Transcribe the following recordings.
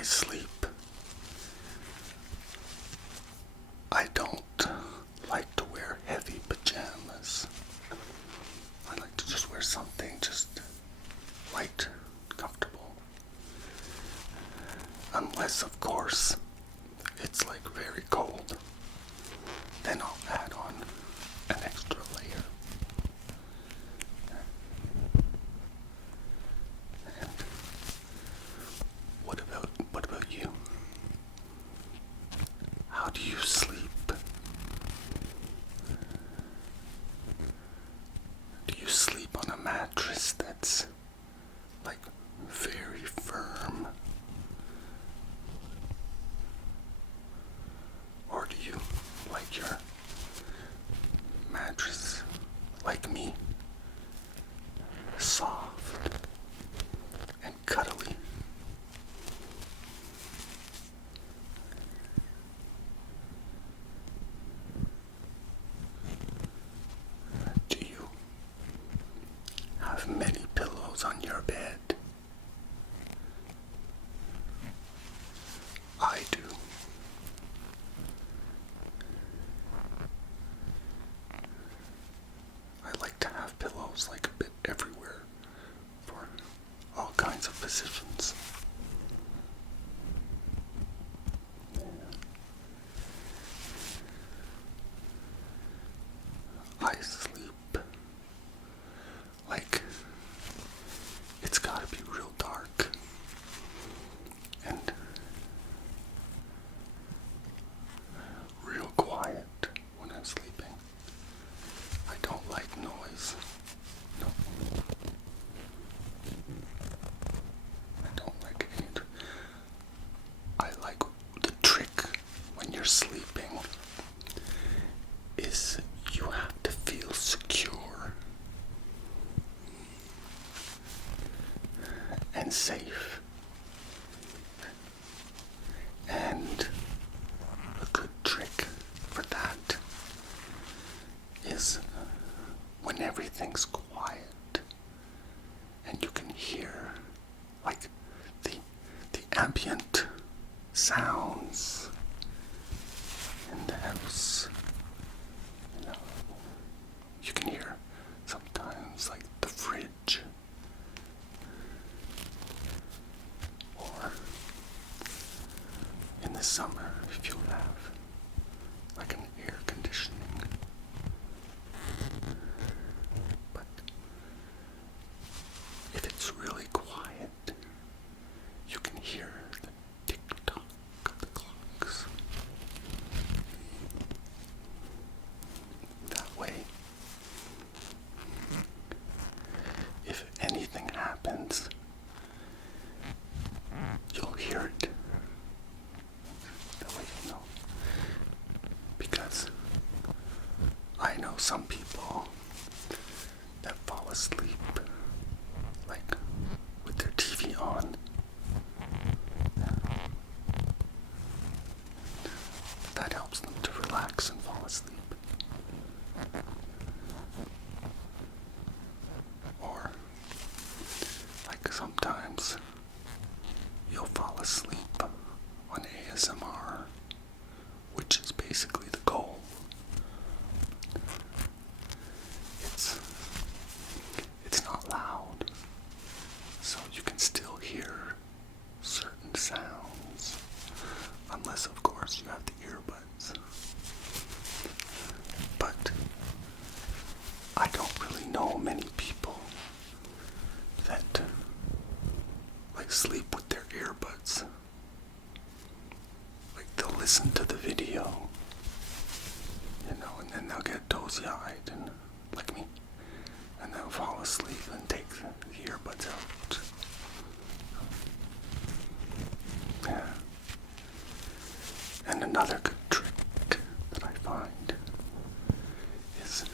I sleep, I don't like to wear heavy pajamas. I like to just wear something just light, comfortable. Unless, of course, it's like very cold. Then I'll add on an extra layer. And what about you? How do you sleep? Do you sleep on a mattress that's like very firm? Or do you like your mattress, like me, soft and cuddly? Do you have many pillows on your bed? I do. I like to have pillows like a bit everywhere for all kinds of positions. I sleep like it's gotta be real dark and real quiet when I'm sleeping. I don't like noise. No. I don't like it. I like the trick when you're sleeping is you have to feel secure and safe. And a good trick for that is when everything's quiet and you can hear like the ambient sounds in the house. You know, you can hear sometimes like the fridge or in the summer if you have like an air conditioning. But if it's really quiet, you can hear the tick-tock of the clocks. That way, if anything happens, you'll hear it. That way you know. Because I know some people that fall asleep like with their TV on. That helps them to relax and fall asleep. Or like sometimes you'll fall asleep on ASMR, which is basically the goal. It's not loud, so you can still hear certain sounds, unless of course you have the earbuds. But I don't really know many people that like sleep with their earbuds. Like they'll listen to the video, you know, and then they'll get dozy-eyed and like me, and they'll fall asleep and take the earbuds out. Yeah. And another good trick that I find is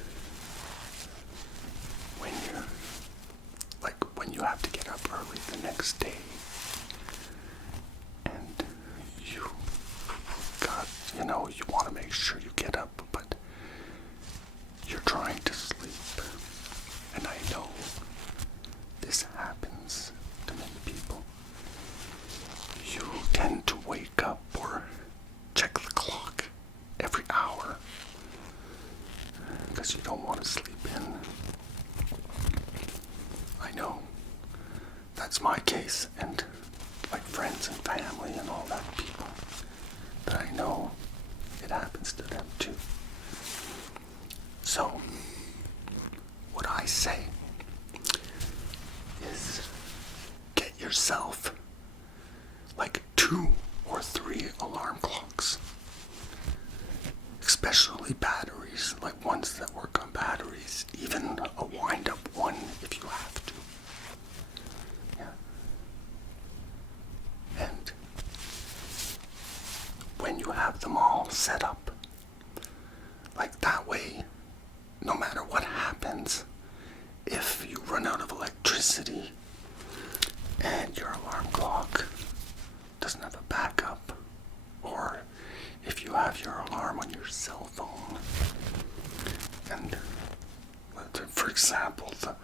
when you have to get up early the next day and you want to make sure you get up, but you're trying to sleep. And I know this happens to many people. You tend my case, and like friends and family and all that people that I know, it happens to them too. So, what I say is get yourself like 2 or 3 alarm clocks. Especially batteries, like ones that work on batteries, even a wind-up one if you have to. Yeah. And when you have them all set up, like that way, no matter what happens, if you run out of electricity and your alarm clock doesn't have a backup, or if you have your alarm on your cell phone, and for example, the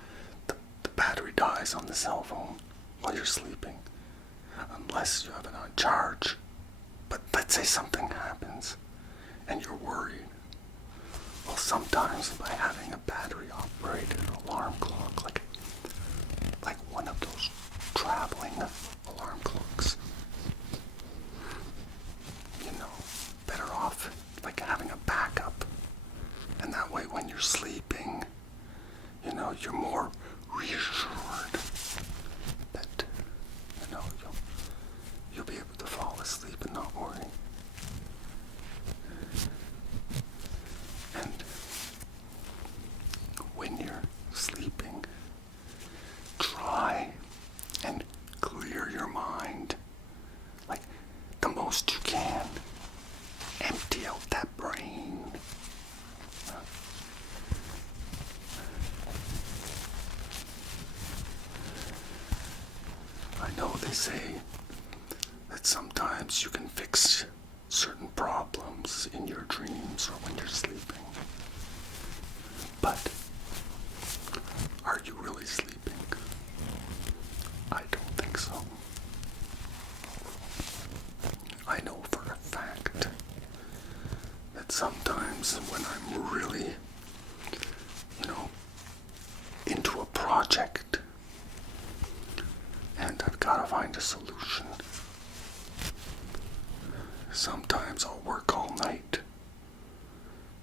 battery dies on the cell phone while you're sleeping, unless you have it on charge. But let's say something happens and you're worried. Well, sometimes by having a battery operated alarm clock, like one of those traveling alarm clocks, better off like having a backup. And that way when you're sleeping, you're more reassured that, you'll be able to fall asleep and not worry. And when you're sleeping, try and clear your mind like the most you can. Empty out that brain. I know they say that sometimes you can fix certain problems in your dreams or when you're sleeping. But are you really sleeping? I don't think so. I know for a fact that sometimes when I'm really, into a project and I've got to find a solution, sometimes I'll work all night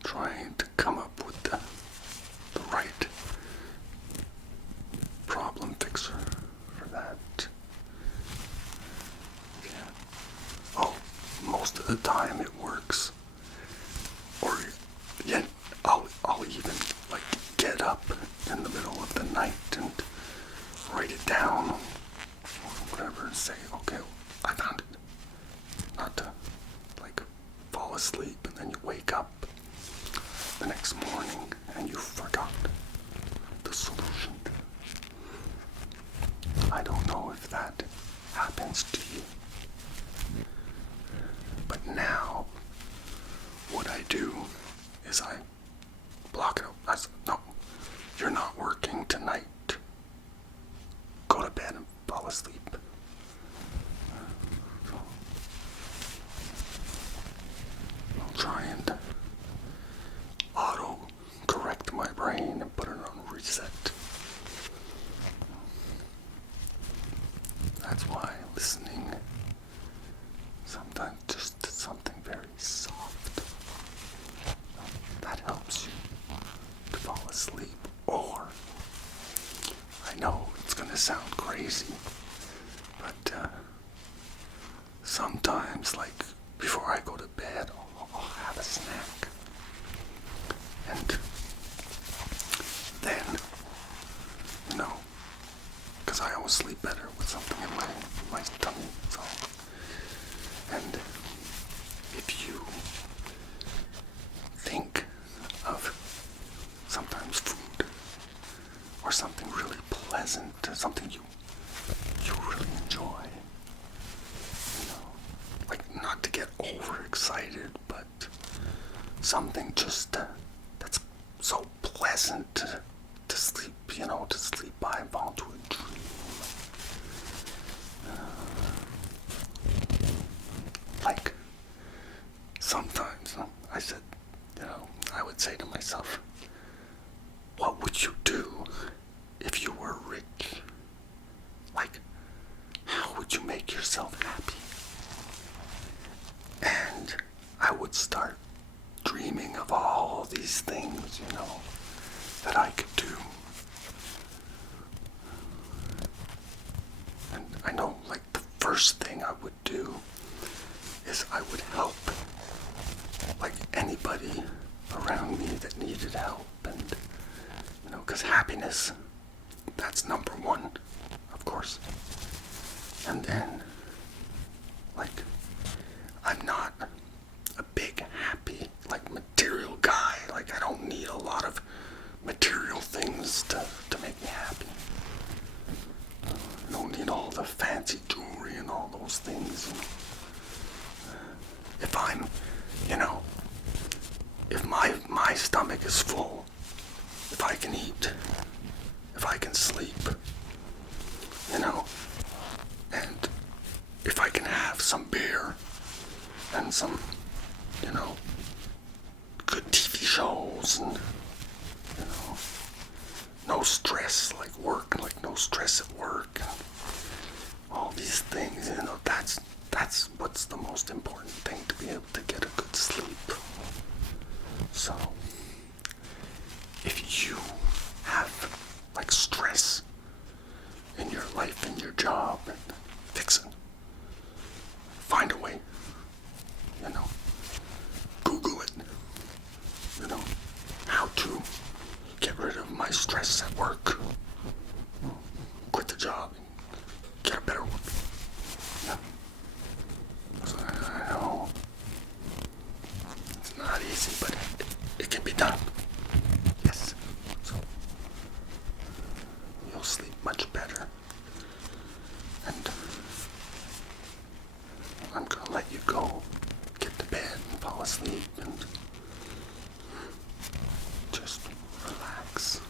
trying to come up with the right problem fixer for that. Yeah. Oh, most of the time it works. Or yeah, I'll even like get up in the middle of the night and write it down or whatever and say, okay, I found it. Not to like fall asleep and then you wake up the next morning and you forgot the solution. I don't know if that happens to you. But now what I do is I block it out. I say, no, you're not working tonight. Go to bed and fall asleep. So I'll try and auto-correct my brain and put it on reset. That's why listening sometimes just to something very soft, that helps you to fall asleep. Or, I know it's gonna sound crazy, but sometimes, like before I go to bed, I'll have a snack, and then, because I always sleep better with something in my tummy. So, and if you think of sometimes food or something really pleasant, something you really enjoy, like not to get overexcited, but something just that's so pleasant to sleep, to sleep by and fall into a dream. Like sometimes I said, I would say to myself, what would you do if you were rich? Like, happiness. That's number one, of course. And then, like, I'm not a big, happy, like, material guy. Like, I don't need a lot of material things to make me happy. I don't need all the fancy jewelry and all those things. If I'm, if my stomach is full, if I can eat, if I can sleep, and if I can have some beer and some, good TV shows and, no stress like work, like no stress at work, and all these things, that's what's the most important thing, to be able to get a good sleep. So, if you have, like, stress in your life, in your job, fix it. Find a way. Google it. How to get rid of my stress at work. Quit the job. Get a better one. Yeah. So I know it's not easy, but it can be done. Yes. So you'll sleep much better. And I'm gonna let you go, get to bed and fall asleep and just relax.